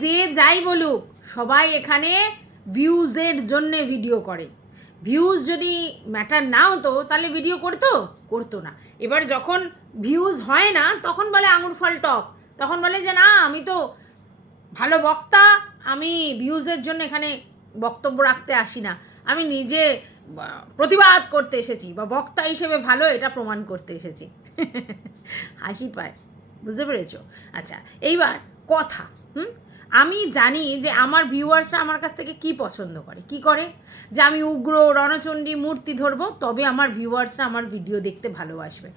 যে যাই বলুক, সবাই এখানে ভিউজের জন্যে ভিডিও করে। ভিউজ যদি ম্যাটার না হতো তাহলে ভিডিও করতো? করতো না। এবার যখন ভিউজ হয় না, তখন বলে আঙুর ফল টক। তখন বলে যে, না, আমি তো ভালো বক্তা, আমি ভিউজের জন্য এখানে বক্তব্য রাখতে আসি না। আমি নিজে প্রতিবাদ করতে এসেছি, বা, বক্তা হিসেবে ভালো এটা প্রমাণ করতে এসেছি। হাসি পায়। বুঝতে পেরেছ? আচ্ছা এইবার কথা, হুম? আমি জানি যে আমার ভিউয়ার্সরা আমার কাছ থেকে কি পছন্দ করে, কি করে? যে আমি উগ্র, রণচণ্ডী মূর্তি ধরবো, তবে আমার ভিউয়ার্সরা আমার ভিডিও দেখতে ভালোবাসবে।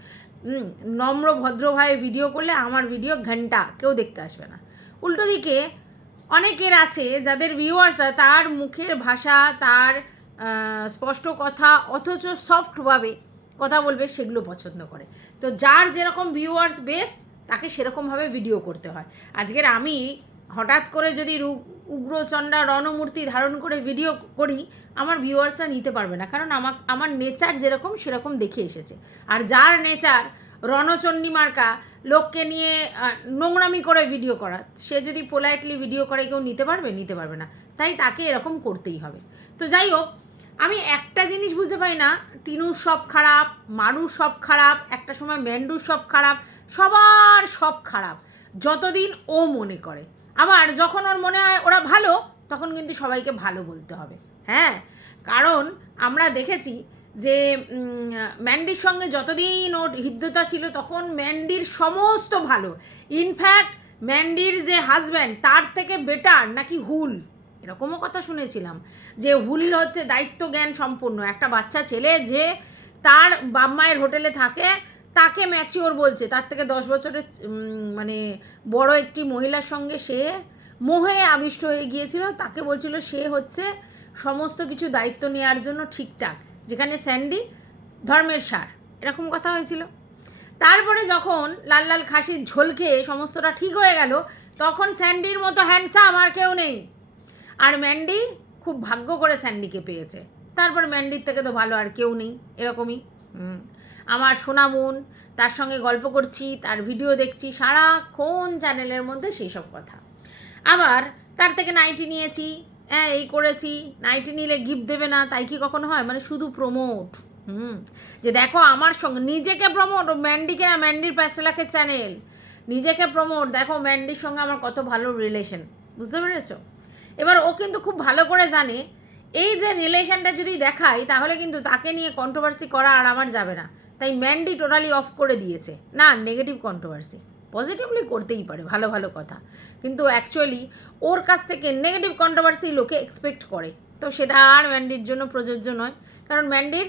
নম্র ভদ্রভাবে ভিডিও করলে আমার ভিডিও ঘণ্টা, কেউ দেখতে আসবে না। উল্টো দিকে অনেকের আছে যাদের ভিউয়ার্সরা তার মুখের ভাষা, তার স্পষ্ট কথা, অথচ সফটভাবে কথা বলবে, সেগুলো পছন্দ করে। তো যার যেরকম ভিউয়ার্স বেস তাকে সেরকমভাবে ভিডিও করতে হয়। আজকের আমি হঠাৎ করে যদি উগ্রচণ্ডা রণমূর্তি ধারণ করে ভিডিও করি, আমার ভিউয়ার্সরা নিতে পারবে না। কারণ আমার আমার নেচার যেরকম, সেরকম দেখে এসেছে। আর যার নেচার রণচণ্ডী মার্কা লোককে নিয়ে নোংরামি করে ভিডিও করা, সে যদি পোলাইটলি ভিডিও করে, কেউ নিতে পারবে? নিতে পারবে না। তাই তাকে এরকম করতেই হবে। তো যাই হোক, আমি একটা জিনিস বুঝতে পারি না। টিনুর সব খারাপ মারুর সব খারাপ, একটা সময় ম্যান্ডুর সব খারাপ, সবার সব খারাপ, যতদিন ও মনে করে। আবার যখন ওর মনে হয় ওরা ভালো, তখন কিন্তু সবাইকে ভালো বলতে হবে। হ্যাঁ? কারণ আমরা দেখেছি যে ম্যান্ডির সঙ্গে যতদিন ওর হৃদ্যতা ছিল, তখন ম্যান্ডির সমস্ত ভালো। ইনফ্যাক্ট ম্যান্ডির যে হাজব্যান্ড তার থেকে বেটার নাকি হুল? এরকমও কথা শুনেছিলাম। যে হুল হচ্ছে দায়িত্ব জ্ঞান সম্পূর্ণ। একটা বাচ্চা ছেলে যে তার বাপ মায়ের হোটেলে থাকে তাকে ম্যাচিওর বলছে। তার থেকে দশ বছরের মানে বড় একটি মহিলার সঙ্গে সে মোহে আবিষ্ট হয়ে গিয়েছিল। তাকে বলছিল সে হচ্ছে সমস্ত কিছু দায়িত্ব নেওয়ার জন্য ঠিকঠাক, যেখানে স্যান্ডি ধর্মের সার, এরকম কথা হয়েছিল। তারপরে যখন লাল লাল খাসির ঝোল খেয়ে সমস্তটা ঠিক হয়ে গেল, তখন স্যান্ডির মতো হ্যান্ডসাম আর কেউ নেই। আর ম্যান্ডি খুব ভাগ্য করে স্যান্ডিকে পেয়েছে। তারপর ম্যান্ডির থেকে তো ভালো আর কেউ নেই, এরকমই। আমার সোনা বোন, তার সঙ্গে গল্প করছি, তার ভিডিও দেখছি, সারাক্ষণ চ্যানেলের মধ্যে সেই সব কথা। আবার তার থেকে নাইটি নিয়েছি হ্যাঁ এই করেছি নাইটি নিলে গিফট দেবে না, তাই কি কখনো হয়? মানে শুধু প্রমোট হুম। যে দেখো আমার সঙ্গে, নিজেকে প্রমোট ম্যান্ডিকে না ম্যান্ডির প্যাসেলাকে চ্যানেল নিজেকে প্রমোট দেখো ম্যান্ডির সঙ্গে আমার কত ভালো রিলেশন বুঝতে পেরেছ? এবার ও কিন্তু খুব ভালো করে জানে এই যে রিলেশনটা যদি দেখাই, তাহলে কিন্তু তাকে নিয়ে কন্ট্রোভার্সি করা আর আমার যাবে না। তাই ম্যান্ডি টোটালি অফ করে দিয়েছে। না নেগেটিভ কন্ট্রোভার্সি পজিটিভলি করতেই পারে, ভালো ভালো কথা। কিন্তু অ্যাকচুয়ালি ওর কাছ থেকে নেগেটিভ কন্ট্রোভার্সি লোকে এক্সপেক্ট করে। তো সেটা আর ম্যান্ডির জন্য প্রযোজ্য নয়। কারণ ম্যান্ডির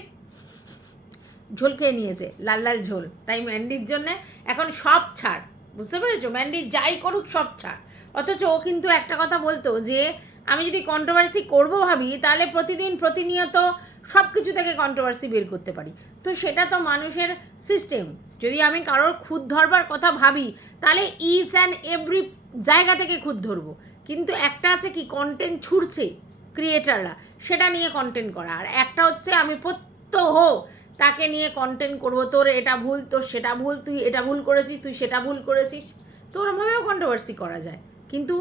ঝোল খেয়ে নিয়েছে, লাল লাল ঝোল। তাই ম্যান্ডির জন্যে এখন সব ছাড়। বুঝতে পেরেছ? ম্যান্ডি যাই করুক, সব ছাড়। অথচ ও কিন্তু একটা কথা বলতো যে আমি যদি কন্ট্রোভার্সি করব ভাবি, তাহলে প্রতিদিন প্রতিনিয়ত সব কিছু থেকে কন্ট্রোভার্সি বের করতে পারি। তো সেটা তো মানুষের সিস্টেম যদি আমি কারোর খুদ ধরবার কথা ভাবি, তাহলে ইচ অ্যান্ড এভরি জায়গা থেকে খুদ ধরবো। কিন্তু একটা আছে কি কন্টেন্ট ছুটছে ক্রিয়েটাররা সেটা নিয়ে কন্টেন্ট করা। আর একটা হচ্ছে আমি প্রত্যহ তাকে নিয়ে কন্টেন্ট করব, তোর এটা ভুল, তোর সেটা ভুল, তুই এটা ভুল করেছিস, তুই সেটা ভুল করেছিস। তো ওরমভাবেও কন্ট্রোভার্সি করা যায়। কিন্তু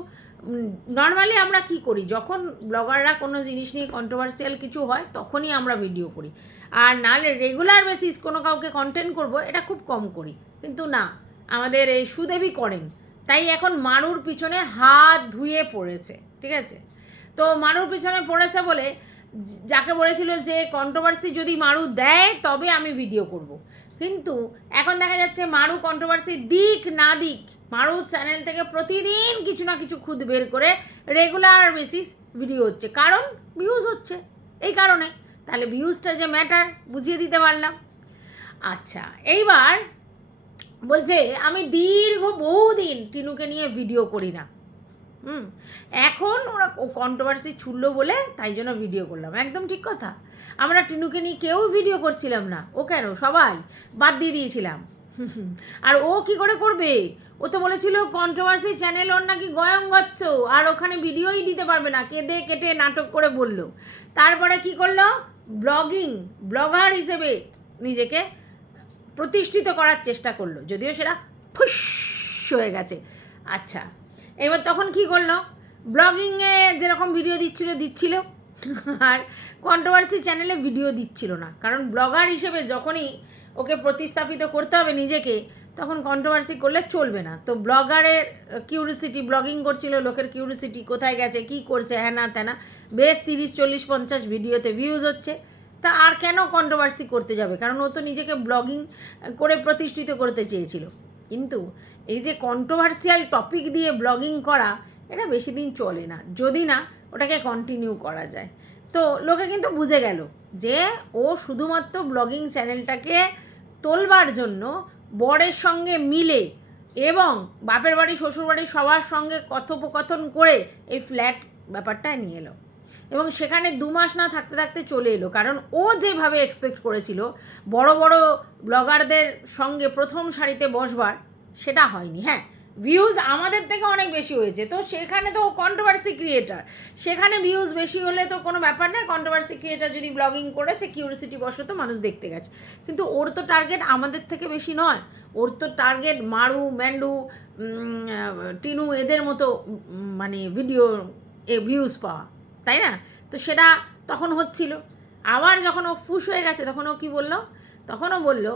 নর্মালি আমরা কি করি? যখন ব্লগাররা কোনো জিনিস নিয়ে কন্ট্রোভার্সিয়াল কিছু হয়, তখনই আমরা ভিডিও করি। আর নাহলে রেগুলার বেসিস কোনো কাউকে কন্টেন্ট করব, এটা খুব কম করি। কিন্তু না, আমাদের এই সুদেবী করেন। তাই এখন মারুর পিছনে হাত ধুয়ে পড়েছে, ঠিক আছে? তো মারুর পিছনে পড়েছে বলে যাকে বলেছিল যে কন্ট্রোভার্সি যদি মারু দেয়, তবে আমি ভিডিও করব। কিন্তু এখন দেখা যাচ্ছে মারু কন্ট্রোভার্সি দিক না দিক মারু চ্যানেল থেকে প্রতিদিন কিছু না কিছু খুদ বের করে রেগুলার বেসিস ভিডিও হচ্ছে। কারণ ভিউজ হচ্ছে। এই কারণে। তাহলে ভিউজটা যে ম্যাটার বুঝিয়ে দিতে পারলাম। আচ্ছা এইবার বলছে, আমি দীর্ঘ বহুদিন টিনুকে নিয়ে ভিডিও করি না। হুম? এখন ওরা কন্ট্রোভার্সি ছুড়লো বলে তাই জন্য ভিডিও করলাম। একদম ঠিক কথা। আমরা টিনুকে নিয়ে কেউ ভিডিও করছিলাম না। ও কেন? সবাই। বাদ দিয়ে দিয়েছিলাম। আর ও কি করে করবে? ও তো বলেছিল কন্ট্রোভার্সি চ্যানেল ওর নাকি গয়ং গচ্ছ আর ওখানে ভিডিওই দিতে পারবে না, কেঁদে কেটে নাটক করে বলল। তারপরে কি করল? ব্লগিং, ব্লগার হিসেবে নিজেকে প্রতিষ্ঠিত করার চেষ্টা করল। যদিও সেটা ফুস হয়ে গেছে। আচ্ছা এবার তখন কি করল? ব্লগিংয়ে যেরকম ভিডিও দিচ্ছিল দিচ্ছিল। আর কন্ট্রোভার্সি চ্যানেলে ভিডিও দিচ্ছিল না। কারণ ব্লগার হিসেবে যখনই ওকে প্রতিস্থাপিত করতে হবে নিজেকে, তখন কন্ট্রোভার্সি করলে চলবে না। তো ব্লগারের কিউরিসিটি ব্লগিং করছিল, লোকের কিউরিসিটি কোথায় গেছে, কি করছে হ্যাঁ না তেনা বেশ তিরিশ, চল্লিশ, পঞ্চাশ ভিডিওতে ভিউজ হচ্ছে। তা আর কেন কন্ট্রোভার্সি করতে যাবে? কারণ ও তো নিজেকে ব্লগিং করে প্রতিষ্ঠিত করতে চেয়েছিল। কিন্তু এই যে কন্ট্রোভার্সিয়াল টপিক দিয়ে ব্লগিং করা, এটা বেশি দিন চলে না। যদি না, ওটাকে কন্টিনিউ করা যায়। তো লোকে কিন্তু বুঝে গেল যে ও শুধুমাত্র ব্লগিং চ্যানেলটাকে তোলবার জন্য বরের সঙ্গে মিলে এবং বাপের বাড়ি, শ্বশুর বাড়ি সবার সঙ্গে কথোপকথন করে এই ফ্ল্যাট ব্যাপারটা নিয়ে এলো। এবং সেখানে দু মাস না থাকতে থাকতে চলে এলো। কারণ ও যেভাবে এক্সপেক্ট করেছিল বড় বড় ব্লগারদের সঙ্গে প্রথম সারিতে বসবার, সেটা হয়নি। হ্যাঁ ভিউজ আমাদের থেকে অনেক বেশি হয়েছে। তো সেখানে তো কন্ট্রোভার্সি ক্রিয়েটার সেখানে ভিউজ বেশি হলে তো কোনো ব্যাপার না কন্ট্রোভার্সি ক্রিয়েটার যদি ব্লগিং করেছে কিউরিসিটি বশত মানুষ দেখতে গেছে। কিন্তু ওর তো টার্গেট আমাদের থেকে বেশি নয়। ওর তো টার্গেট মারু, ম্যান্ডু টিনু এদের মতো মানে ভিডিও এ ভিউজ পাওয়া। তাই না? তো সেটা তখন হচ্ছিল। আবার যখন ও ফুস হয়ে গেছে, তখন ও কী বলল? তখনও বলল,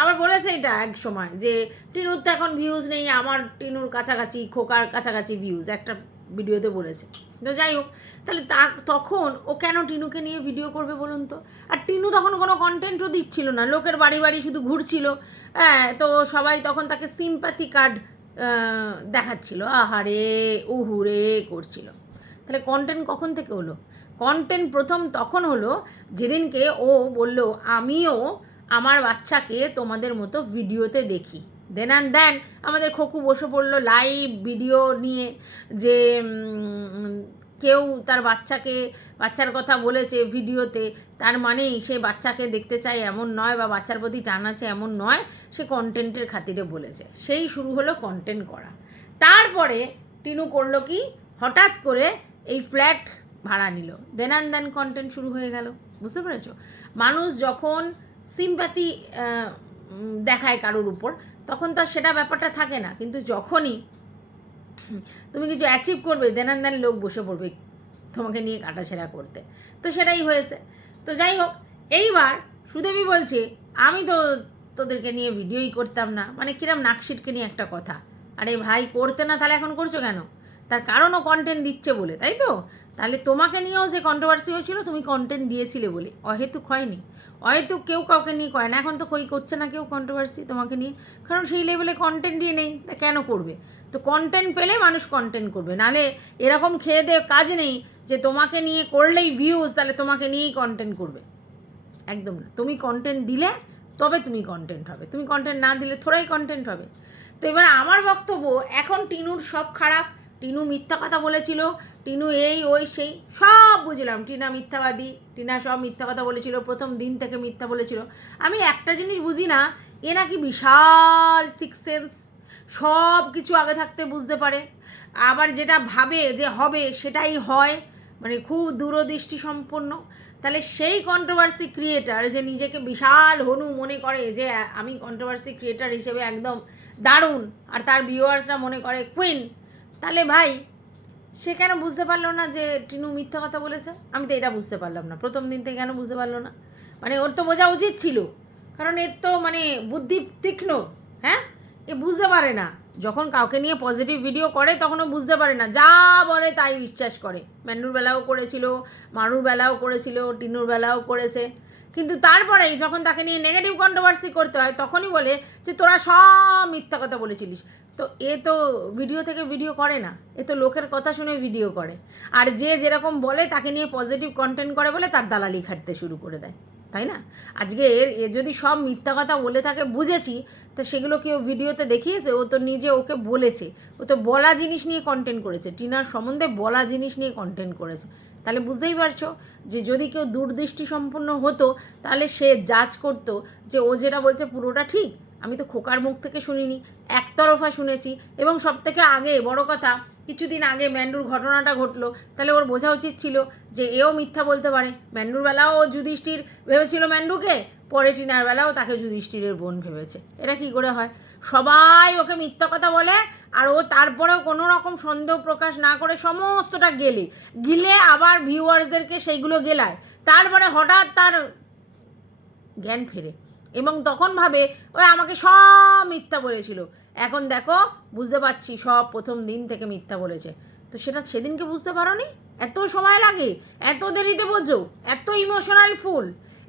আবার বলেছে এটা এক সময় যে, টিনুর তো এখন ভিউজ নেই, আমার টিনুর কাছাকাছি, খোকার কাছাকাছি ভিউজ একটা ভিডিওতে বলেছে। তো যাই হোক, তাহলে তা, তখন ও কেন টিনুকে নিয়ে ভিডিও করবে বলুন তো? আর টিনু তখন কোনো কন্টেন্টও দিচ্ছিল না, লোকের বাড়ি বাড়ি শুধু ঘুরছিল। হ্যাঁ তো সবাই তখন তাকে সিম্প্যাথি কার্ড দেখাচ্ছিল আহারে উহুরে করছিল। তাহলে কন্টেন্ট কখন থেকে হলো? কন্টেন্ট প্রথম তখন হলো, যেদিনকে ও বলল, আমিও আমার বাচ্চাকে তোমাদের মতো ভিডিওতে দেখি। দেন অ্যান্ড দেন আমাদের খোকু বসে পড়ল লাইভ ভিডিও নিয়ে যে কেউ তার বাচ্চাকে, বাচ্চার কথা বলেছে ভিডিওতে, তার মানেই সে বাচ্চাকে দেখতে চায় এমন নয় বা বাচ্চার প্রতি টান আছে এমন নয়, সে কন্টেন্টের খাতিরে বলেছে। সেই শুরু হলো কন্টেন্ট করা। তারপরে টিনু করল কি? হঠাৎ করে এই ফ্ল্যাট ভাড়া নিল। দেন অ্যান্ড দেন কন্টেন্ট শুরু হয়ে গেল। বুঝতে পেরেছ? মানুষ যখন সিম্প্যাথি দেখায় কারোর উপর, তখন তো সেটা ব্যাপারটা থাকে না। কিন্তু যখনই তুমি কিছু অ্যাচিভ করবে দেন অ্যান্ড দেন লোক বসে পড়বে তোমাকে নিয়ে কাটাছেড়া করতে। তো সেটাই হয়েছে। তো যাই হোক, এইবার সুদেবী বলছে, আমি তো তোদেরকে নিয়ে ভিডিওই করতাম না। মানে কিরম নাকশিটকে নিয়ে একটা কথা। আরে ভাই, করতে না, তাহলে এখন করছ কেন? তার কারণও কন্টেন্ট দিচ্ছে বলে, তাই তো? তাহলে তোমাকে নিয়েও যে কন্ট্রোভার্সি হয়েছিল, তুমি কন্টেন্ট দিয়েছিলে বলে। অহেতুক হয়নি। অহেতুক কেউ কাউকে নিয়ে করে না। এখন তো কই করছে না কেউ কন্ট্রোভার্সি তোমাকে নিয়ে। কারণ সেই লেভেলে কন্টেন্টই নেই, তা কেন করবে? তো কন্টেন্ট পেলে মানুষ কন্টেন্ট করবে। নালে এরকম খেয়ে দিয়ে কাজ নেই যে তোমাকে নিয়ে করলেই ভিউজ তাহলে তোমাকে নিয়েই কন্টেন্ট করবে। একদম না। তুমি কন্টেন্ট দিলে তবে তুমি কন্টেন্ট হবে। তুমি কন্টেন্ট না দিলে থোড়াই কন্টেন্ট হবে। তো এবার আমার বক্তব্য, এখন টিনুর সব খারাপ। টিনু মিথ্যা কথা বলেছিল। টিনু এই, ওই, সেই, সব বুঝলাম। টিনা মিথ্যাবাদী, টিনা সব মিথ্যা কথা বলেছিল, প্রথম দিন থেকে মিথ্যা বলেছিল। আমি একটা জিনিস বুঝি না, এ নাকি বিশাল সিক্স সেন্স সব কিছু আগে থাকতে বুঝতে পারে। আবার যেটা ভাবে যে হবে, সেটাই হয় মানে খুব দূরদৃষ্টি সম্পন্ন। তাহলে সেই কন্ট্রোভার্সি ক্রিয়েটার যে নিজেকে বিশাল হনু মনে করে যে, আমি কন্ট্রোভার্সি ক্রিয়েটার হিসেবে একদম দারুণ, আর তার ভিউয়ার্সরা মনে করে কুইন তাহলে ভাই সে কেন বুঝতে পারল না যে টিনু মিথ্যা কথা বলেছে? আমি তো এটা বুঝতে পারলাম না। প্রথম দিন থেকে কেন বুঝতে পারল না? মানে ওর তো বোঝা উচিত ছিল। কারণ এর তো মানে বুদ্ধি তীক্ষ্ণ হ্যাঁ? এ বুঝতে পারে না। যখন কাউকে নিয়ে পজিটিভ ভিডিও করে তখনও বুঝতে পারে না। যা বলে তাই বিশ্বাস করে। ম্যান্ডুর বেলাও করেছিল, মারুর বেলাও করেছিল, টিনুর বেলাও করেছে। কিন্তু তারপরেই যখন তাকে নিয়ে নেগেটিভ কন্ট্রোভার্সি করতে হয়, তখনই বলে যে, তোরা সব মিথ্যা কথা বলেছিলিস। তো এ তো ভিডিও থেকে ভিডিও করে না। এ তো লোকের কথা শুনে ভিডিও করে। আর যে যেরকম বলে, তাকে নিয়ে পজিটিভ কন্টেন্ট করে বলে, তার দালালি খাটতে শুরু করে দেয়। তাই না? আজকে এর এ যদি সব মিথ্যা কথা বলে থাকে, বুঝেছি, তা সেগুলো কেউ ভিডিওতে দেখিয়েছে, ও তো নিজে ওকে বলেছে। ও তো বলা জিনিস নিয়ে কন্টেন্ট করেছে। টিনার সম্বন্ধে বলা জিনিস নিয়ে কন্টেন্ট করেছে। তাহলে বুঝতেই পারছ যে যদি কেউ দূরদৃষ্টি সম্পন্ন হতো, তাহলে সে জাজ করতো যে ও যেটা বলছে পুরোটা ঠিক আমি তো খোকার মুখ থেকে শুনিনি, একতরফা শুনেছি। এবং সব থেকে আগে, বড় কথা, কিছুদিন আগে ম্যান্ডুর ঘটনাটা ঘটলো। তাহলে ওর বোঝা উচিত ছিল যে এও মিথ্যা বলতে পারে। ম্যান্ডুর বেলাও যুধিষ্ঠির ভেবেছিল ম্যান্ডুকে, পরে টিনার বেলাও তাকে যুধিষ্ঠিরের বোন ভেবেছে। এটা কি করে হয়? সবাই ওকে মিথ্যা কথা বলে, আর ও তারপরেও কোনো রকম সন্দেহ প্রকাশ না করে সমস্তটা গেলে। গিলে আবার ভিউয়ার্সদেরকে সেইগুলো গেলায়। তারপরে হঠাৎ তার জ্ঞান ফেরে। এবং তখন ভাবে ওই আমাকে সব মিথ্যা বলেছিল। এখন দেখো, বুঝতে পারছি সব প্রথম দিন থেকে মিথ্যা বলেছে। তো সেটা সেদিনকে বুঝতে পারোনি? এত সময় লাগে, এত দেরিতে বোঝো, এত ইমোশনাল ফুল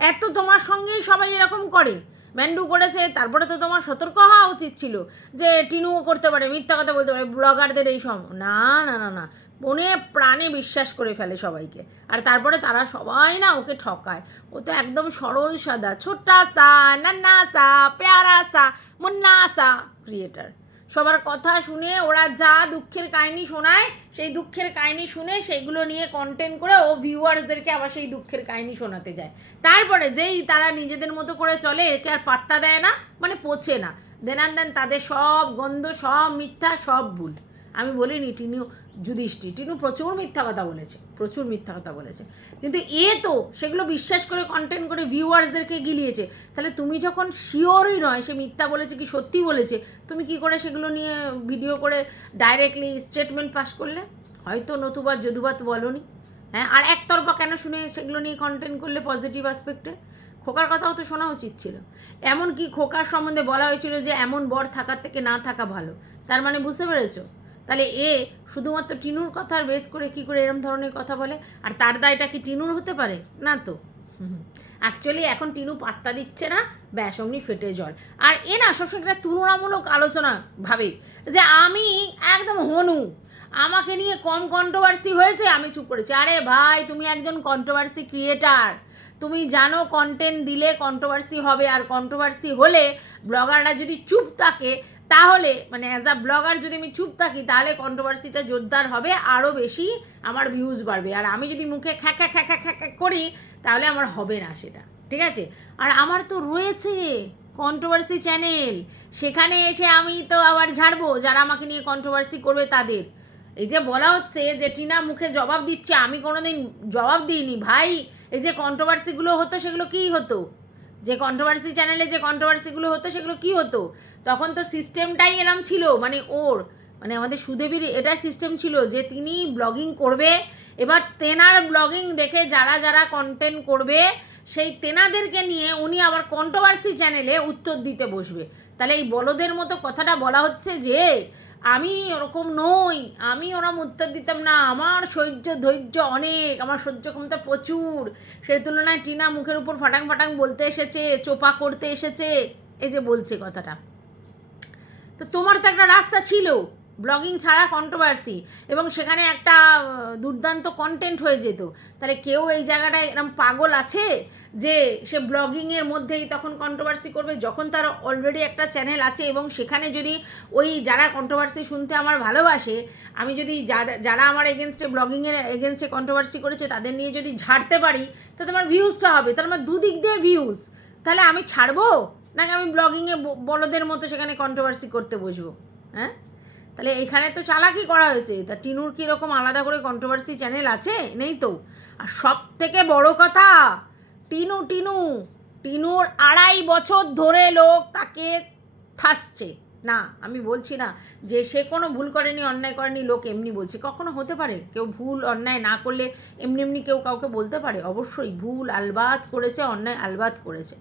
এত তোমার সঙ্গেই সবাই এরকম করে। ম্যান্ডু করেছে, তারপরে তো তোমার সতর্ক হওয়া উচিত ছিল যে টিনুও করতে পারে, মিথ্যা কথা বলতে পারে, ব্লগারদের এই সব না না না না মনে প্রাণে বিশ্বাস করে ফেলে সবাইকে। আর তারপরে তারা সবাই না ওকে ঠকায়। ও তো একদম সরল সাদা, ছোট্টা সা নান্না সা পেয়ারা সা মুন্না সা ক্রিয়েটার সবার কথা শুনে ওরা যা দুঃখের কাহিনী শোনায়, সেই দুঃখের কাহিনী শুনে সেগুলো নিয়ে কন্টেন্ট করে ও ভিউয়ার্সদেরকে আবার সেই দুঃখের কাহিনী শোনাতে যায়। তারপরে যেই তারা নিজেদের মতো করে চলে, একে আর পাত্তা দেয় না মানে পচে না। দেনান দেন তাদের সব গন্ধ, সব মিথ্যা, সব ভুল। আমি বলিনি, টিনু যুধিষ্ঠি টিনু প্রচুর মিথ্যা কথা বলেছে, প্রচুর মিথ্যা কথা বলেছে। কিন্তু এ তো সেগুলো বিশ্বাস করে কন্টেন্ট করে ভিউয়ার্সদেরকে গিলিয়েছে। তাহলে তুমি যখন শিওরই নয় সে মিথ্যা বলেছে কি সত্যি বলেছে, তুমি কি করে সেগুলো নিয়ে ভিডিও করে ডাইরেক্টলি স্টেটমেন্ট পাস করলে? হয়তো নতুবা যদুবাত বলনি। হ্যাঁ আর একতরফা কেন শুনে সেগুলো নিয়ে কন্টেন্ট করলে পজিটিভ আসপেক্টে খোকার কথাও তো শোনা উচিত ছিল। এমন কি খোকার সম্বন্ধে বলা হয়েছিল যে, এমন বর থাকার থেকে না থাকা ভালো। তার মানে বুঝতে পেরেছ? তাহলে এ শুধুমাত্র টিনুর কথার বেস করে কি করে এরম ধরনের কথা বলে? আর তার দায়টা কি টিনুর হতে পারে? না তো। অ্যাকচুয়ালি এখন টিনু পাত্তা দিচ্ছে না, ব্যাস, অমনি ফেটে জল আর এ না সবসময় একটা তুলনামূলক আলোচনা ভাবে যে আমি একদম হনু। আমাকে নিয়ে কম কন্ট্রোভার্সি হয়েছে, আমি চুপ করেছি। আরে ভাই, তুমি একজন কন্ট্রোভার্সি ক্রিয়েটার তুমি জানো কন্টেন্ট দিলে কন্ট্রোভার্সি হবে, আর কন্ট্রোভার্সি হলে ব্লগাররা যদি চুপ থাকে তাহলে মানে অ্যাজ আ ব্লগার যদি আমি চুপ থাকি, তাহলে কন্ট্রোভার্সিটা জোরদার হবে আরও বেশি আমার ভিউজ বাড়বে। আর আমি যদি মুখে খ্যাঁকা খ্যাঁকা খ্যাঁকা করি, তাহলে আমার হবে না সেটা। ঠিক আছে? আর আমার তো রয়েছে কন্ট্রোভার্সি চ্যানেল সেখানে এসে আমি তো আবার ঝাড়বো, যারা আমাকে নিয়ে কন্ট্রোভার্সি করবে তাদের। এই যে বলা হচ্ছে যে টিনা মুখে জবাব দিচ্ছে, আমি কোনোদিন জবাব দিইনি। ভাই, এই যে কন্ট্রোভার্সিগুলো হতো, সেগুলো কী হতো? যে কন্ট্রোভার্সি চ্যানেলে যে কন্ট্রোভার্সিগুলো হতো, সেগুলো কী হতো? তখন তো সিস্টেমটাই এরম ছিল মানে ওর মানে আমাদের সুদেবীর এটা সিস্টেম ছিল যে তিনি ব্লগিং করবে, এবার তেনার ব্লগিং দেখে যারা যারা কন্টেন্ট করবে, সেই তেনাদেরকে নিয়ে উনি আবার কন্ট্রোভার্সি চ্যানেলে উত্তর দিতে বসবে। তাহলে এই বলদের মতো কথাটা বলা হচ্ছে যে আমি ওরকম নই, আমি ওরম উত্তর দিতাম না, আমার সহ্য ধৈর্য অনেক, আমার সহ্য ক্ষমতা প্রচুর। সে তুলনায় টিনা মুখের উপর ফাটাং ফাটাং বলতে এসেছে, চোপা করতে এসেছে, এই যে বলছে কথাটা। তো তোমার তো একটা রাস্তা ছিল। ব্লগিং ছাড়া কন্ট্রোভার্সি এবং সেখানে একটা দুর্দান্ত কন্টেন্ট হয়ে যেত। তাহলে কেউ এই জায়গাটায় এরকম পাগল আছে যে সে ব্লগিংয়ের মধ্যেই তখন কন্ট্রোভার্সি করবে? যখন তার অলরেডি একটা চ্যানেল আছে এবং সেখানে যদি ওই যারা কন্ট্রোভার্সি শুনতে আমার ভালোবাসে, আমি যদি যারা- যারা আমার এগেনস্টে ব্লগিংয়ের এগেনস্টে কন্ট্রোভার্সি করেছে, তাদের নিয়ে যদি ঝাড়তে পারি তাতে আমার ভিউজটা হবে, তাহলে আমার দুদিক দিয়ে ভিউজ তাহলে আমি ছাড়বো? নাকি আমি ব্লগিংয়ে বলদের মতো সেখানে কন্ট্রোভার্সি করতে বসবো? হ্যাঁ? তাহলে এখানে তো চালাকি করা হয়েছে। তা টিনুর কীরকম আলাদা করে কন্ট্রোভার্সি চ্যানেল আছে? নেই তো। আর সব থেকে বড় কথা, টিনু টিনু, টিনুর আড়াই বছর ধরে লোক তাকে ঠাসছে। না, আমি বলছি না যে সে কোনো ভুল করেনি, অন্যায় করেনি, লোক এমনি বলছে। কখনো হতে পারে, কেউ ভুল, অন্যায় না করলে এমনি এমনি কেউ কাউকে বলতে পারে। অবশ্যই ভুল, আলবাত করেছে, অন্যায়, আলবাত করেছে।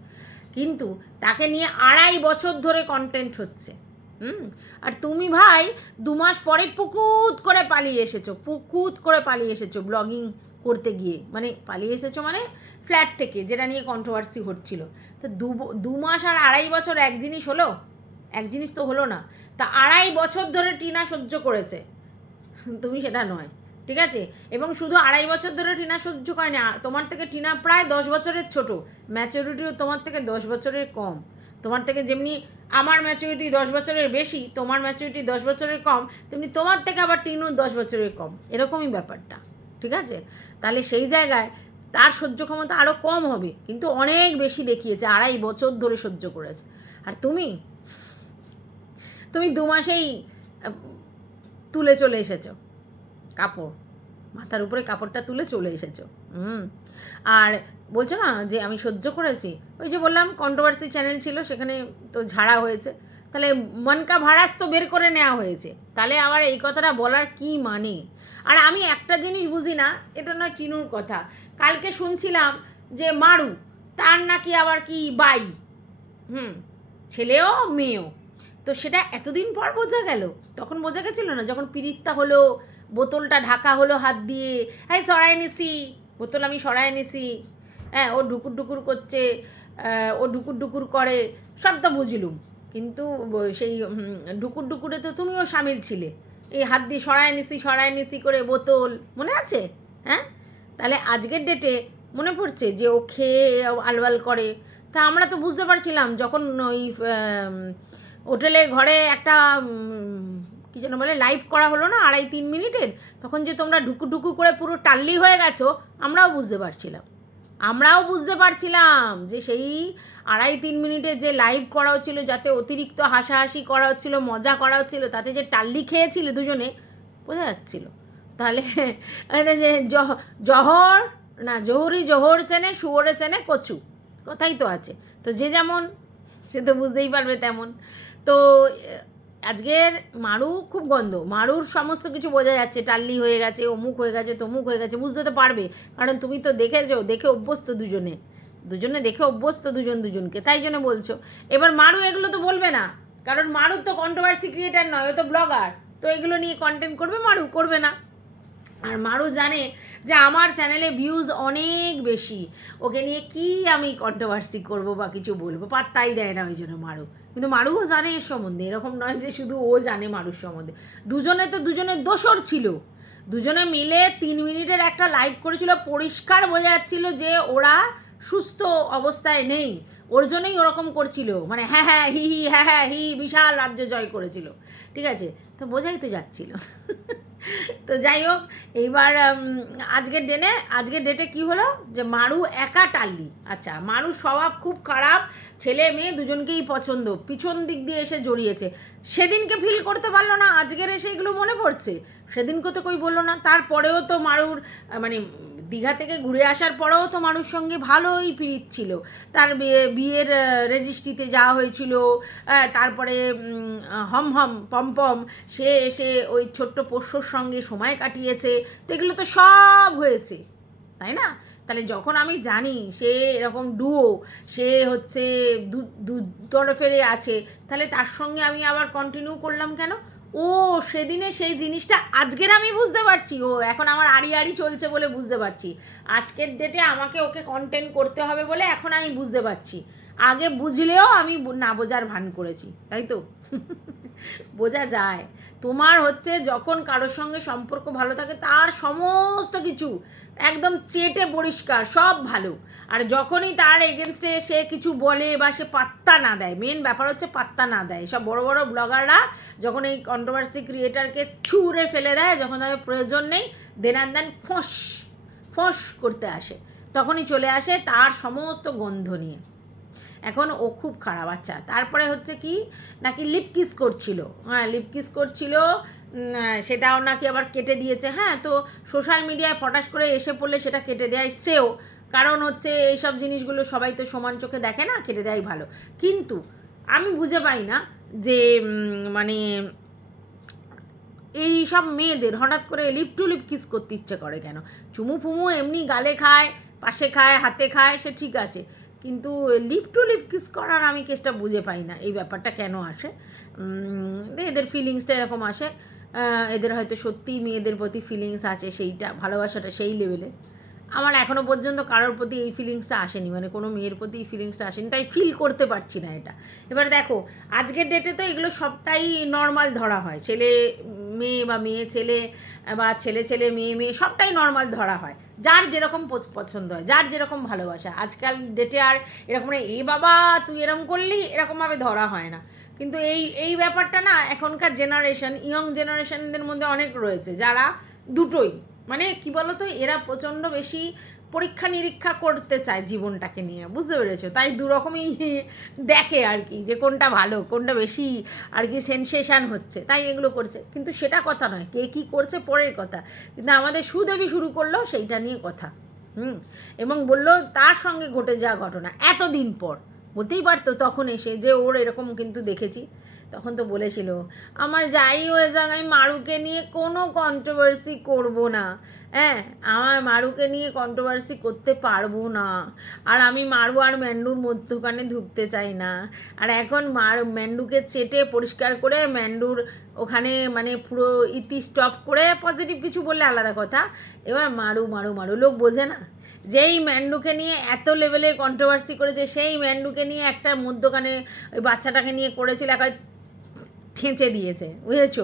কিন্তু তাকে নিয়ে আড়াই বছর ধরে কন্টেন্ট হচ্ছে। হুম? আর তুমি ভাই দু মাস পরে পুকুত করে পালিয়ে এসেছ, পুকুত করে পালিয়ে এসেছ ব্লগিং করতে গিয়ে। মানে পালিয়ে এসেছ মানে ফ্ল্যাট থেকে, যেটা নিয়ে কন্ট্রোভার্সি হচ্ছিল। তো দু দু মাস আর আড়াই বছর এক জিনিস হলো? এক জিনিস তো হলো না। তা আড়াই বছর ধরে টিনা সহ্য করেছে। তুমি সেটা নয়, ঠিক আছে? এবং শুধু আড়াই বছর ধরে টিনা সহ্য করেনি, আ- তোমার থেকে টিনা প্রায় দশ বছরের ছোট। ম্যাচুরিটিও তোমার থেকে দশ বছরের কম। তোমার থেকে যেমনি আমার ম্যাচুরিটি দশ বছরের বেশি, তোমার ম্যাচুরিটি দশ বছরের কম, তেমনি তোমার থেকে আবার টিনু দশ বছরের কম। এরকমই ব্যাপারটা, ঠিক আছে? তাহলে সেই জায়গায় তার সহ্য ক্ষমতা আরও কম হবে, কিন্তু অনেক বেশি দেখিয়েছে, আড়াই বছর ধরে সহ্য করেছে। আর তুমি? তুমি দু মাসেই তুলে চলে এসেছ। কাপড়, মাথার উপরে কাপড়টা তুলে চলে এসেছ। হুম। আর বলছো, না, যে আমি সহ্য করেছি। ওই যে বললাম কন্ট্রোভার্সি চ্যানেল ছিল, সেখানে তো ঝাড়া হয়েছে। তাহলে মনকা ভাড়াস তো বের করে নেওয়া হয়েছে। তাহলে আবার এই কথাটা বলার কি মানে? আর আমি একটা জিনিস বুঝি না, এটা নয় চিনুর কথা। কালকে শুনছিলাম যে মারু, তার নাকি আবার কি বাই, হুম, ছেলেও, মেয়েও। তো সেটা এতদিন পর বোঝা গেল। তখন বোঝা গেছিল না, যখন পিরিতটা হলো, বোতলটা ঢাকা হলো হাত দিয়ে হ্যাঁ সরাই নিছি, বোতল আমি সরাই নিছি। হ্যাঁ ও ঢুকুর ঢুকুর করছে ও ঢুকুর ঢুকুর করে সব তো বুঝলুম। কিন্তু সেই হুম, ঢুকুর ঢুকুরে তো তুমিও সামিল ছিলে। এই হাত দিয়ে সরায় নিসি সরায় নিসি করে বোতল মনে আছে? হ্যাঁ? তাহলে আজকের ডেটে মনে পড়ছে যে ও খেয়ে আলবাল করে। তা আমরা তো বুঝতে পারছিলাম যখন ওই আম, হোটেলের ঘরে একটা কী যেন বলে লাইভ করা হলো না আড়াই তিন মিনিটের তখন যে তোমরা ঢুকু ঢুকু করে পুরো টাল্লি হয়ে গেছো আমরাও বুঝতে পারছিলাম। আমরাও বুঝতে পারছিলাম যে সেই আড়াই তিন মিনিটে যে লাইভ করা হচ্ছিল যাতে অতিরিক্ত হাসাহাসি করা হচ্ছিল মজা করা হচ্ছিল তাতে যে টাল্লি খেয়েছিলে দুজনে, বোঝা যাচ্ছিল। তাহলে যে জহ- জহর, না জহুরি জহর চেনে, শুয়োরে চেনে কচু, কথাই তো আছে। তো যে যেমন, সে তো বুঝতেই পারবে তেমন। তো আজকের মারু খুব গন্ধ। মারুর সমস্ত কিছু বোঝা যাচ্ছে। টাল্লি হয়ে গেছে, অমুক হয়ে গেছে, তমুক হয়ে গেছে, বুঝতে তো পারবে। কারণ তুমি তো দেখেছ, দেখে অভ্যস্ত দুজনে। দুজনে দেখে অভ্যস্ত দুজন দুজনকে, তাই জন্য বলছো। এবার মারু এগুলো তো বলবে না। কারণ মারুর তো কন্ট্রোভার্সি ক্রিয়েটার নয়, ও তো ব্লগার তো এগুলো নিয়ে কন্টেন্ট করবে, মারু করবে না। আর মারু জানে যে আমার চ্যানেলে ভিউজ অনেক বেশি। ওকে নিয়ে কি আমি কন্ট্রোভার্সি করব বা কিছু বলব? পাত্তাই দেয় না ওই জন্য মারু। কিন্তু মারুও জানে এর সম্বন্ধে। এরকম নয় যে শুধু ও জানে মারুর সম্বন্ধে। দুজনে তো দুজনের দোসর ছিল। দুজনে মিলে তিন মিনিটের একটা লাইভ করেছিল। পরিষ্কার বোঝা যাচ্ছিল যে ওরা সুস্থ অবস্থায় নেই। ওর জন্যই ওরকম করছিল। মানে হ্যাঁ হ্যাঁ হি হি হ্যাঁ হ্যাঁ হি, বিশাল রাজ্য জয় করেছিল। ঠিক আছে? তো বোঝাই তো যাচ্ছিল। তো যাই হোক, এইবার আজকের ডেনে আজকের ডেটে কি হলো? যে মারু একা টাল্লি। আচ্ছা মারুর স্বভাব খুব খারাপ। ছেলে, মেয়ে দুজনকেই পছন্দ। পিছন দিক দিয়ে এসে জড়িয়েছে। সেদিনকে ফিল করতে পারল না, আজকের এসে এগুলো মনে পড়ছে? সেদিনকে তো কই বলল না। তারপরেও তো মারুর মানে দীঘা থেকে ঘুরে আসার পরেও তো মানুষ সঙ্গে ভালোই পিরিত ছিল তার বিয়ে- বিয়ের রেজিস্ট্রিতে যাওয়া হয়েছিল তারপরে হম হম পমপম সে এসে ওই ছোট্ট পোষ্যর সঙ্গে সময় কাটিয়েছে। তো এগুলো তো সব হয়েছে, তাই না? তাহলে যখন আমি জানি সে এরকম ডুও সে হচ্ছে দু দু তরফেরে আছে, তাহলে তার সঙ্গে আমি আবার কন্টিনিউ করলাম কেন? ও, সেদিনে সেই জিনিসটা আজকের আমি বুঝতে পারছি। ও, এখন আমার আড়ি আড়ি চলছে বলে বুঝতে পারছি। আজকের ডেটে আমাকে ওকে কন্টেন্ট করতে হবে বলে এখন আমি বুঝতে পারছি। আগে বুঝলেও আমি না বোঝার ভান করেছি, তাই তো? বোঝা যায়। তোমার হচ্ছে যখন কারোর সঙ্গে সম্পর্ক ভালো থাকে, তার সমস্ত কিছু একদম চেটে পরিষ্কার, সব ভালো। আর যখনই তার এগেনস্টে সে কিছু বলে বা সে পাত্তা না দেয় মেন ব্যাপার হচ্ছে পাত্তা না দেয়। সব বড় বড় ব্লগাররা যখন এই কন্ট্রোভার্সি ক্রিয়েটারকে ছুঁড়ে ফেলে দেয়, যখন তাদের প্রয়োজন নেই দেন আর দেন ফোঁস ফোঁস করতে আসে। তখনই চলে আসে তার সমস্ত গন্ধ নিয়ে। এখন ও খুব খারাপ আচ্ছা। তারপরে হচ্ছে কি, নাকি লিপ কিস করছিল। হ্যাঁ লিপ কিস করছিল সেটাও নাকি আবার কেটে দিয়েছে। হ্যাঁ তো সোশ্যাল মিডিয়ায় ফটাস করে এসে পড়লে সেটা কেটে দেয় শ্রেয়। কারণ হচ্ছে এইসব জিনিসগুলো সবাই তো সমান চোখে দেখে না, কেটে দেয় ভালো। কিন্তু আমি বুঝে পাই না যে মানে এই সব মেয়েদের হঠাৎ করে লিপ টু লিপ কিস করতে ইচ্ছে করে কেন? চুমু ফুমু এমনি গালে খায়, পাশে খায়, হাতে খায়, সে ঠিক আছে। কিন্তু লিপ টু লিপ কিস করার আমি কেসটা বুঝে পাই না, এই ব্যাপারটা কেন আসে? এদের ফিলিংসটা এরকম আসে এদের হয়তো সত্যিই মেয়েদের প্রতি ফিলিংস আছে সেইটা, ভালোবাসাটা সেই লেভেলে আমার এখনও পর্যন্ত কারোর প্রতি এই ফিলিংসটা আসেনি মানে কোনো মেয়ের প্রতি এই ফিলিংসটা আসেনি, তাই ফিল করতে পারছি না এটা। এবার দেখো, আজকের ডেটে তো এগুলো সবটাই নর্মাল ধরা হয়, ছেলে মেয়ে বা মেয়ে ছেলে বা ছেলে ছেলে মেয়ে মেয়ে সবটাই নর্মাল ধরা হয়। যার যেরকম পছ- পছন্দ হয়, যার যেরকম ভালোবাসা। আজকাল ডেটে আর এরকম এ বাবা, তুই এরকম করলি? এরকমভাবে ধরা হয় না। কিন্তু এই এই ব্যাপারটা না এখনকার জেনারেশন ইয়ং জেনারেশনদের মধ্যে অনেক রয়েছে, যারা দুটোই। মানে কি বলতো, এরা প্রচণ্ড বেশি পরীক্ষা নিরীক্ষা করতে চায় জীবনটাকে নিয়ে, বুঝতে পেরেছ? তাই দুরকমই দেখে আর কি, যে কোনটা ভালো, কোনটা বেশি আর কি সেনসেশান হচ্ছে, তাই এগুলো করছে। কিন্তু সেটা কথা নয়, কে কী করছে পরের কথা। কিন্তু আমাদের সুদেবী শুরু করল সেইটা নিয়ে কথা, হুম? এবং বলল, তার সঙ্গে ঘটে যাওয়া ঘটনা। এতদিন পর, বলতেই পারতো তখন এসে যে ওর এরকম কিন্তু দেখেছি। তখন তো বলেছিল, আমার যাই হয়ে যাক, আমি মারুকে নিয়ে কোনো কন্ট্রোভার্সি করব না। হ্যাঁ আমার মারুকে নিয়ে কন্ট্রোভার্সি করতে পারব না। আর আমি মারু আর ম্যান্ডুর মধ্যখানে ঢুকতে চাই না। আর এখন মার, ম্যান্ডুকে চেটে পরিষ্কার করে ম্যান্ডুর ওখানে মানে পুরো ইতি স্টপ করে পজিটিভ কিছু বললে আলাদা কথা। এবার মারু মারু মারু, লোক বোঝে না। যেই ম্যান্ডুকে নিয়ে এত লেভেলে কন্ট্রোভার্সি করেছে, সেই ম্যান্ডুকে নিয়ে একটা মধ্যখানে ওই বাচ্চাটাকে নিয়ে করেছিল, একা ঠেঁচে দিয়েছে, বুঝেছ?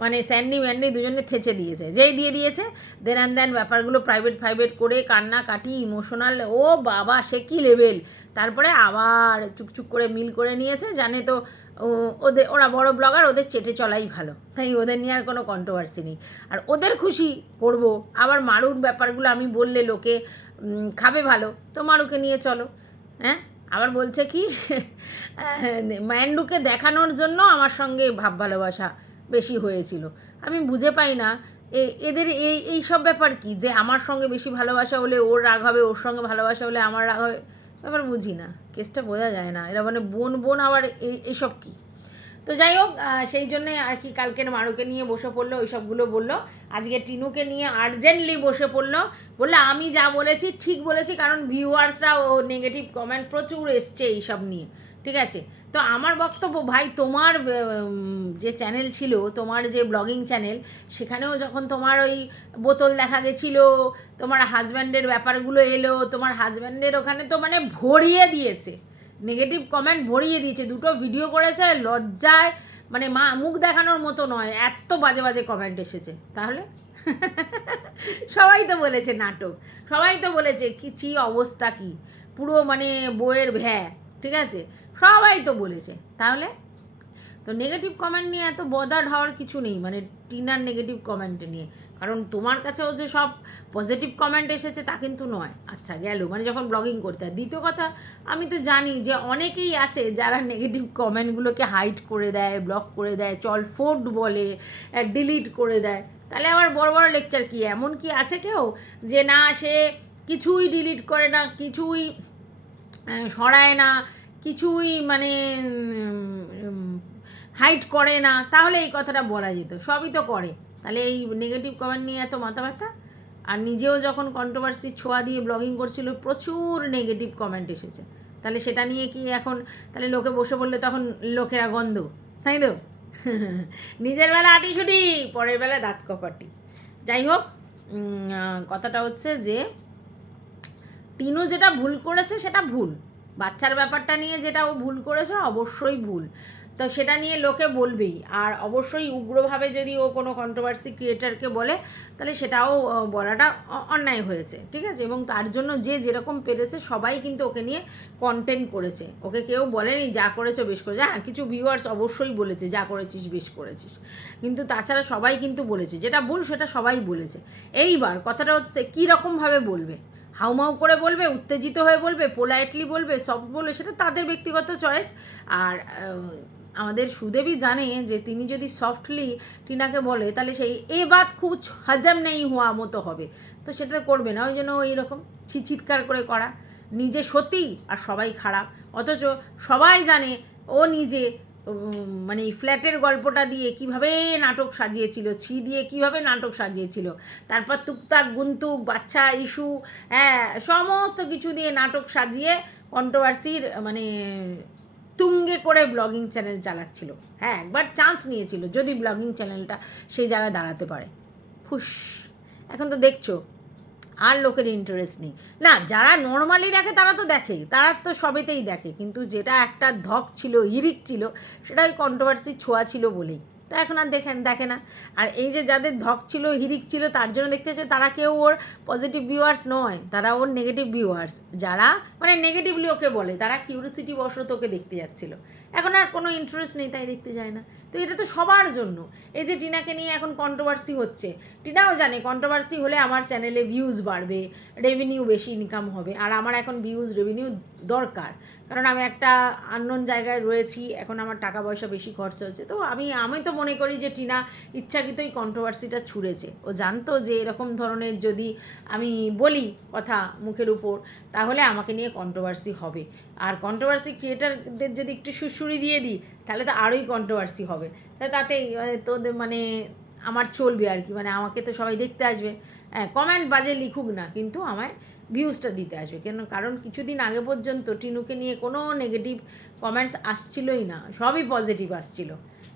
মানে স্যান্ডি ম্যান্ডি দুজনে থেঁচে দিয়েছে। যেই দিয়ে দিয়েছে দেন অ্যান্ড দেন ব্যাপারগুলো প্রাইভেট প্রাইভেট করে কান্না কাটি ইমোশনাল ও বাবা, সে কী লেভেল তারপরে আবার চুকচুক করে মিল করে নিয়েছে, জানে তো ওদের, ওরা বড় ব্লগার ওদের চেটে চলাই ভালো। তাই ওদের নিয়ে আর কোনো কন্ট্রোভার্সি নেই। আর ওদের খুশি করব। আবার মারুর ব্যাপারগুলো আমি বললে লোকে খাবে ভালো। তো মারুকে নিয়ে চলো হ্যাঁ? আবার বলছে কি ম্যান্ডুকে দেখানোর জন্য আমার সঙ্গে ভাব ভালোবাসা বেশি হয়েছিল। আমি বুঝে পাই না এদের এই এই সব ব্যাপার কি? যে আমার সঙ্গে বেশি ভালোবাসা হলে ওর রাগ হবে, ওর সঙ্গে ভালোবাসা হলে আমার রাগ হবে, ব্যাপার বুঝি না, কেসটা বোঝা যায় না। এরা মানে বোন বোন আবার এই এইসব কী? তো যাই হোক সেই জন্যে আর কি কালকের মারুকে নিয়ে বসে পড়ল ওই সবগুলো বলল। আজকে টিনুকে নিয়ে আর্জেন্টলি বসে পড়ল। বললে, আমি যা বলেছি ঠিক বলেছি, কারণ ভিউয়ার্সরা ও নেগেটিভ কমেন্ট প্রচুর এসছে এইসব নিয়ে। ঠিক আছে? তো আমার বক্তব্য, ভাই, তোমার যে চ্যানেল ছিল, তোমার যে ব্লগিং চ্যানেল সেখানেও যখন তোমার ওই বোতল দেখা গেছিল, তোমার হাজব্যান্ডের ব্যাপারগুলো এলো, তোমার হাজব্যান্ডের ওখানে তো মানে ভরিয়ে দিয়েছে। নেগেটিভ কমেন্ট ভরিয়ে দিয়েছে, দুটো ভিডিও করেছে, লজ্জায় মানে মা, মুখ দেখানোর মতো নয়, এত বাজে বাজে কমেন্ট এসেছে। তাহলে? সবাই তো বলেছে নাটক, সবাই তো বলেছে কি, ছি, অবস্থা কি? পুরো মানে বইয়ের ভ্যা, ঠিক আছে? সবাই তো বলেছে। তাহলে? তো নেগেটিভ কমেন্ট নিয়ে এত বদার্ড হওয়ার কিছু নেই মানে টিনার নেগেটিভ কমেন্ট নিয়ে। কারণ তোমার কাছেও যে সব পজিটিভ কমেন্ট এসেছে তা কিন্তু নয়। আচ্ছা গেল। মানে যখন ব্লগিং করতে হয়। দ্বিতীয় কথা, আমি তো জানি যে অনেকেই আছে যারা নেগেটিভ কমেন্টগুলোকে হাইড করে দেয় ব্লক করে দেয়, চল ফোর্ড বলে ডিলিট করে দেয়। তাহলে আবার বড় বড় লেকচার কি? এমন কি আছে কেউ? যে না, সে কিছুই ডিলিট করে না, কিছুই সরায় না, কিছুই মানে হাইট করে না। তাহলে এই কথাটা বলা যেত। সবই তো করে। তাহলে এই নেগেটিভ কমেন্ট নিয়ে এত মাথা ব্যথা আর নিজেও যখন কন্ট্রোভার্সি ছোঁয়া দিয়ে ব্লগিং করছিল, প্রচুর নেগেটিভ কমেন্ট এসেছে। তাহলে সেটা নিয়ে কি এখন, তাহলে লোকে বসে বললে তখন লোকেরা গন্ধ, তাই তো? নিজের বেলা আটিসুটি পরের বেলা দাঁত কপাটি। যাই হোক কথাটা হচ্ছে যে, টিনু যেটা ভুল করেছে সেটা ভুল। বাচ্চার ব্যাপারটা নিয়ে যেটা ও ভুল করেছে, অবশ্যই ভুল। তো সেটা নিয়ে লোকে বলবেই। আর অবশ্যই উগ্রভাবে যদি ও কোনো কন্ট্রোভার্সি ক্রিয়েটারকে বলে, তাহলে সেটাও বলাটা অন্যায় হয়েছে, ঠিক আছে? এবং তার জন্য যে যেরকম পেরেছে, সবাই কিন্তু ওকে নিয়ে কন্টেন্ট করেছে। ওকে কেউ বলেনি, যা করেছ বেশ করেছে। হ্যাঁ কিছু ভিউয়ার্স অবশ্যই বলেছে, যা করেছিস বেশ করেছিস। কিন্তু তাছাড়া সবাই কিন্তু বলেছে, যেটা ভুল সেটা সবাই বলেছে। এইবার কথাটা হচ্ছে কী রকমভাবে বলবে? হাউমাউ করে বলবে, উত্তেজিত হয়ে বলবে পোলাইটলি বলবে সব বলবে, সেটা তাদের ব্যক্তিগত চয়েস আর আমাদের সুদেবী জানে যে তিনি যদি সফটলি টিনাকে বলে, তাহলে সেই এ বাত খুচ হজম নেই হওয়া মতো হবে। তো সেটা করবে না, ওই জন্য ওই রকম ছি- চিৎকার করে করা। নিজে সত্যি আর সবাই খারাপ। অথচ সবাই জানে ও নিজে মানে ফ্ল্যাটের গল্পটা দিয়ে কীভাবে নাটক সাজিয়েছিল, ছি দিয়ে কীভাবে নাটক সাজিয়েছিল। তারপর তুকতাক গুন্তুক, বাচ্চা ইস্যু হ্যাঁ সমস্ত কিছু দিয়ে নাটক সাজিয়ে কন্ট্রোভার্সির মানে তুঙ্গে করে ব্লগিং চ্যানেল চালাচ্ছিল। হ্যাঁ একবার চান্স নিয়েছিল, যদি ব্লগিং চ্যানেলটা সেই জায়গায় দাঁড়াতে পারে। ফুস, এখন তো দেখছ, আর লোকের ইন্টারেস্ট নেই। না, যারা নর্মালি দেখে তারা তো দেখে, তারা তো সবেতেই দেখে, কিন্তু যেটা একটা ধক ছিল হিরিক ছিল, সেটা ওই কন্ট্রোভার্সি ছোঁয়া ছিল বলেই। তো এখন আর দেখেন দেখে না। আর এই যে যাদের ধক ছিল, হিরিক ছিল, তার জন্য দেখতে হচ্ছে তারা কেউ ওর পজিটিভ ভিউয়ার্স নয়, তারা ওর নেগেটিভ ভিউয়ার্স যারা মানে নেগেটিভলি ওকে বলে, তারা কিউরিসিটি বশত ওকে দেখতে যাচ্ছিল। এখন আর কোনো ইন্টারেস্ট নেই, তাই দেখতে যায় না। তো এটা তো সবার জন্য। এই যে টিনাকে নিয়ে এখন কন্ট্রোভার্সি হচ্ছে। টিনাও জানে কন্ট্রোভার্সি হলে আমার চ্যানেলে ভিউজ বাড়বে রেভিনিউ বেশি ইনকাম হবে, আর আমার এখন ভিউজ রেভিনিউ দরকার। কারণ আমি একটা আননোন জায়গায় রয়েছি, এখন আমার টাকা পয়সা বেশি খরচা হচ্ছে। তো আমি আমি তো মনে করি যে টিনা ইচ্ছাকৃতই কন্ট্রোভার্সিটা ছুঁড়েছে। ও জানতো যে এরকম ধরনের যদি আমি বলি কথা মুখের উপর, তাহলে আমাকে নিয়ে কন্ট্রোভার্সি হবে। আর কন্ট্রোভার্সি ক্রিয়েটারদের যদি একটু সুশুরি দিয়ে দিই, তাহলে তো আরোই কন্ট্রোভার্সি হবে। তা তাতেই মানে তোদের মানে আমার চলবে আর কি। মানে আমাকে তো সবাই দেখতে আসবে। হ্যাঁ কমেন্ট বাজে লিখুক না, কিন্তু আমায় ভিউজটা দিতে আসবে। কেন? কারণ কিছুদিন আগে পর্যন্ত টিনুকে নিয়ে কোনো নেগেটিভ কমেন্টস আসছিলই না, সবই পজিটিভ আসছিল।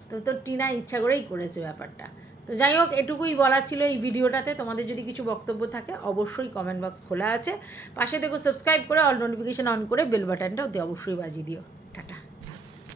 তো তো টিনা ইচ্ছা করেই করেছে ব্যাপারটা। তো যাই হোক, এটুকুই বলার ছিল এই ভিডিওটাতে। তোমাদের যদি কিছু বক্তব্য থাকে, অবশ্যই কমেন্ট বক্স খোলা আছে। পাশে দেখো সাবস্ক্রাইব করে অল নোটিফিকেশান অন করে বেল বাটনটা অতি অবশ্যই বাজিয়ে দিও। টাটা।